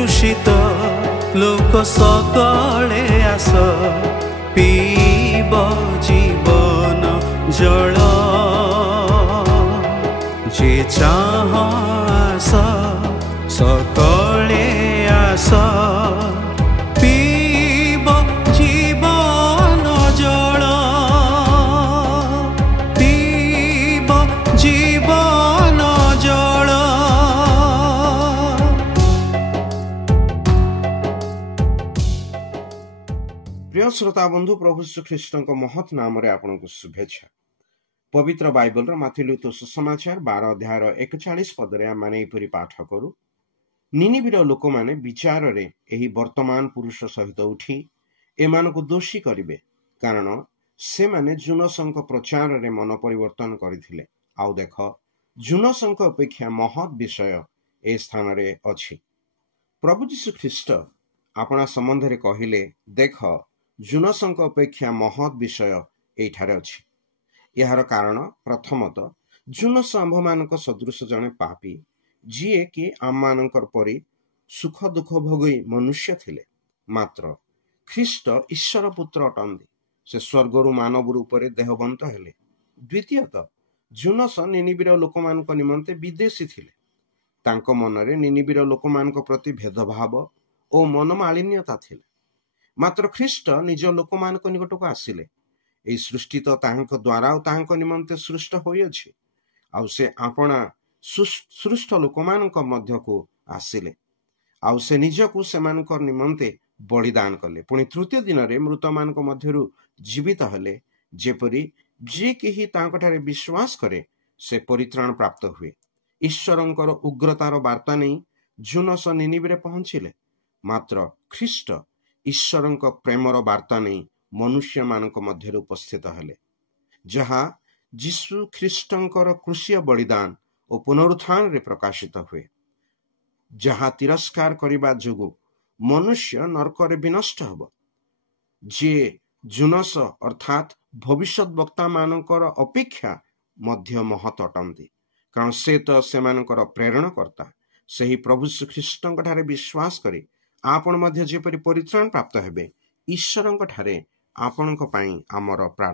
तृषित लोक सकले आस पीब जीवन जल जे चाह आस सकले आस पीब जीवन जल पीब जीवन जल। प्रिय श्रोता बंधु प्रभु श्री ख्रीष्ट महत नाम आपको शुभेच्छा। पवित्र बाइबल माथि लिखित सुसमाचार 12 अध्याय 41 पदरे आमे एपरि पाठ करू। निनिबिर लोक माने विचार रे एही वर्तमान पुरुष सहित उठी एमानकु दोषी करिवे, कारण से माने जुनसंक प्रचार रे मन परिवर्तन करथिले। आउ देख जुनसंक अपेक्षा महत विषय ए स्थान रे अछि। प्रभु यीशु ख्रीष्ट आपणा संबंध रे कहिले, देख जुनसंक अपेक्षा महत विषय एठारे अछि। यार कारण प्रथमतः जुनस आम्भमानक सदृश जने पापी, जीए कि आममानकर परि सुख दुख भोगी मनुष्य थिले, मात्र ख्रीष्ट ईश्वर पुत्र अटंती। से स्वर्गरु मानव रूपरे देहबंत हेले। द्वितीयतः जुनस निनिबिर लोकमानक निमंते विदेशी थिले। तांको मनरे निनिबिर लोकमानक प्रति भेदभाव ओ मनमालिन्यता थिले, मात्र ख्रीष्ट निज लोकमानक निकटक आसिले। एई सृष्टि तो ताहांक द्वारा ताहांक निमंते सृष्ट होइअछि, आउ से आपणा सृष्ट लोकमानक मध्यकु आसिले, आउ से निजकु सेमानकर निमंते बलिदान कले। पुणी तृतीय दिन रे मृत मानक मध्यरु जीवित हेले, जेपरि जे केही तांकठारे विश्वास करे से परित्राण प्राप्त हुए। ईश्वरंकर उग्रतार वार्ता नहीं जुनस निनिबिरे पहुंचिले, मात्र ख्रीष्ट ईश्वरंक प्रेमर वार्ता नहीं मनुष्य मानक मध्य उपस्थित हेले, जहा यीशु ख्रीष्टंकर क्रूसीय बलिदान और पुनरुत्थान रे प्रकाशित हुए, जहा तिरस्कार करिबा जोगु मनुष्य नरकरे विनष्ट हब। जे जुनस अर्थात भविष्यत वक्ता मानकर अपेक्षा मध्य महत अटंती, कारण से तो सेमानकर प्रेरणकर्ता। सही प्रभु श्री ख्रीष्टंक ठारे विश्वास करी आपण मध्य जेपरि परित्राण प्राप्त हेबे, ईश्वरंक ठारे आपणक पई आमर प्रार्थना।